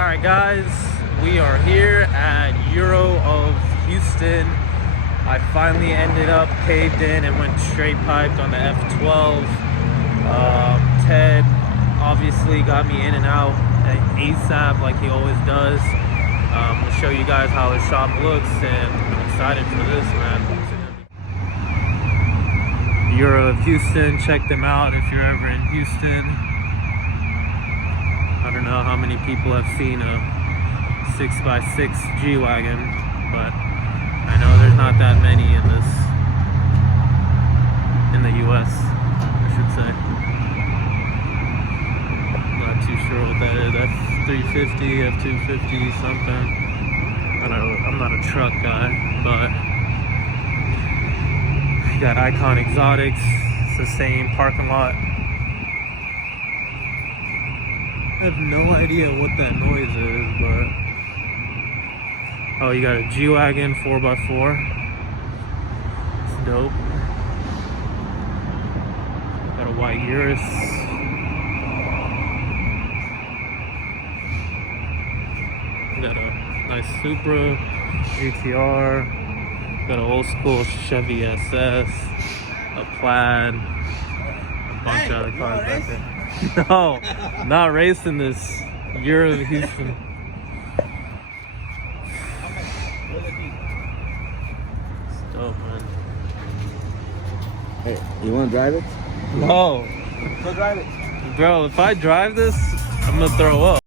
Alright guys, we are here at Euro of Houston. I finally ended up caved in and went straight piped on the F12. Ted obviously got me in and out ASAP like he always does. We'll show you guys how his shop looks, and I'm excited for this, man. Euro of Houston, check them out if you're ever in Houston. I don't know how many people have seen a 6x6 G-Wagon, but I know there's not that many in the US, I should say. Not too sure what that is. F350, F250, something. I'm not a truck guy, but you got Icon Exotics. It's the same parking lot. I have no idea what that noise is, but oh, you got a G-Wagon 4x4. It's dope. Got a white Urus. Got a nice Supra GTR. Got an old school Chevy SS, a Plaid, a bunch of other cars back there. No, not racing this Euro of Houston. It's dope, man. Hey, you want to drive it? No. Go drive it. Bro, if I drive this, I'm gonna throw up.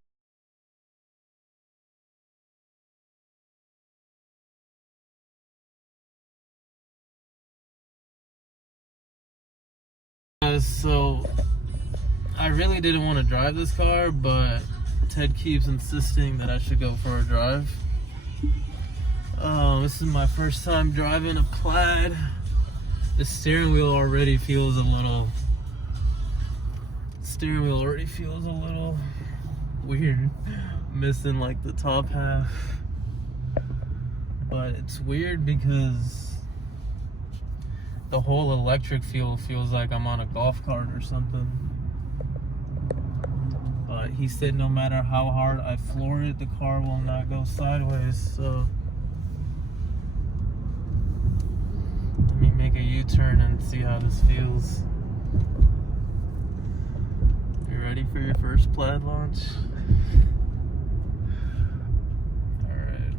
So I really didn't want to drive this car, but Ted keeps insisting that I should go for a drive. This is my first time driving a Plaid. The steering wheel already feels a little weird, missing like the top half. But it's weird because the whole electric feel feels like I'm on a golf cart or something. But he said no matter how hard I floor it, the car will not go sideways. So let me make a U-turn and see how this feels. You ready for your first Plaid launch? Alright.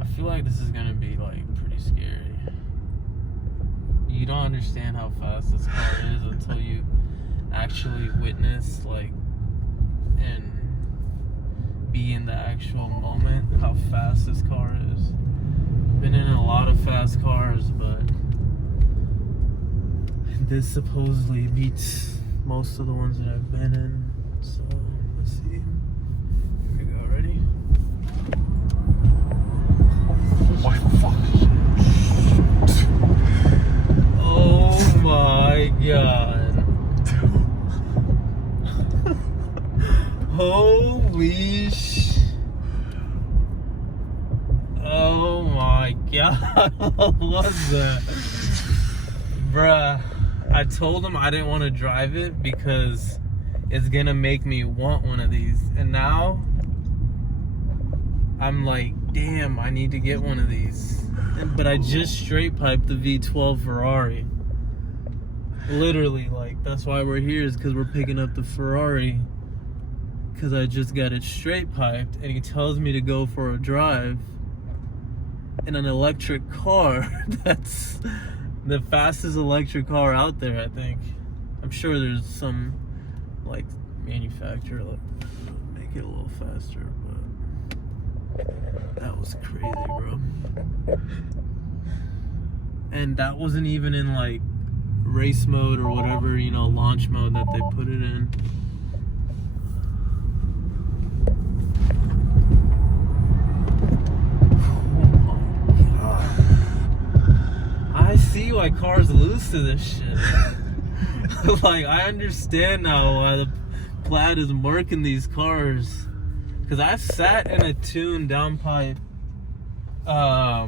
I feel like this is gonna be like pretty scary. You don't understand how fast this car is until you actually witness, like, and be in the actual moment how fast this car is. Been in a lot of fast cars, but this supposedly beats most of the ones that I've been in. So let's see. Here we go. Ready? What the fuck? Oh my god. Holy sh... Oh my god. What was that? Bruh. I told him I didn't want to drive it because it's gonna make me want one of these. And now I'm like, damn, I need to get one of these. But I just straight piped the V12 Ferrari. Literally, like, that's why we're here, is because we're picking up the Ferrari. Because I just got it straight piped, and he tells me to go for a drive in an electric car. That's the fastest electric car out there, I think. I'm sure there's some, like, manufacturer, like, make it a little faster, but that was crazy, bro. And that wasn't even in like race mode or whatever, you know, launch mode that they put it in. Oh my god. I see why cars lose to this shit. Like, I understand now why the Plaid is marking these cars. Because I've sat in a tuned downpipe. I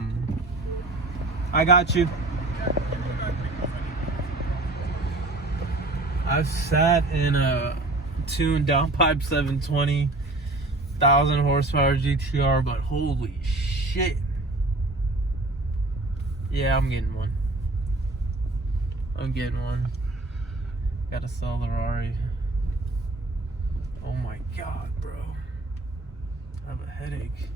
got you. I've sat in a tuned downpipe 720 1,000 horsepower GTR, but holy shit. Yeah, I'm getting one. I'm getting one. Gotta sell the Ferrari. Oh my god, bro. I have a headache.